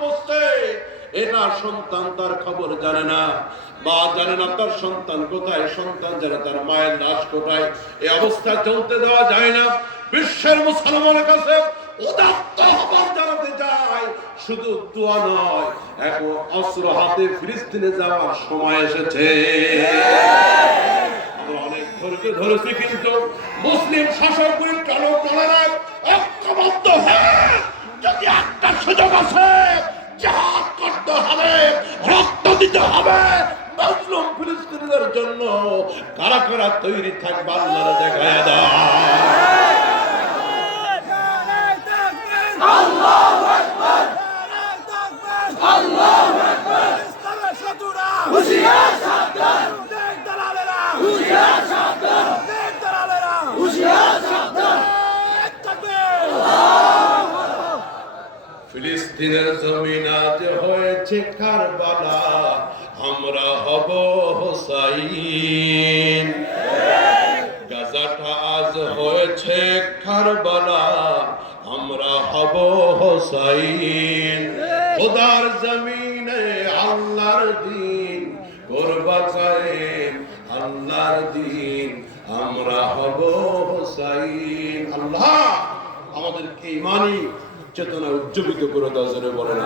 পড়ছে এটা সন্তান তার খবর জানে না। মা জানে না তার সন্তান কোথায়, সন্তান জানে তার মায়ের লাশ কোথায়। অবস্থা চলতে দেওয়া যায় না। বিশ্বের মুসলমানের কাছে ফিলিস্তিনে যাওয়ার সময় এসেছে। অনেক কিন্তু মুসলিম শাসকগুলি সুযোগ আছে। জাহাজ করতে হবে রক্ত দিতে হবে। ফিলিস্তিনিদের জন্য কারা কারা তৈরি থাকবে আল্লাহরে দেখায় দাও ফিলিস্তিনের জমিন আজ হয়েছে কারবালা, আমরা হব হোসাইন। গাজাটা আজ হয়েছে কারবালা, আমরা হব হোসাইন। খোদার জমিনে আল্লাহর দিন করবা কায়েম, আল্লাহর দিন, আমরা হব হোসাইন। আল্লাহ! আমাদেরকে ইমানি চেতনা উজ্জীবিত করে দাও জোরে বলেন।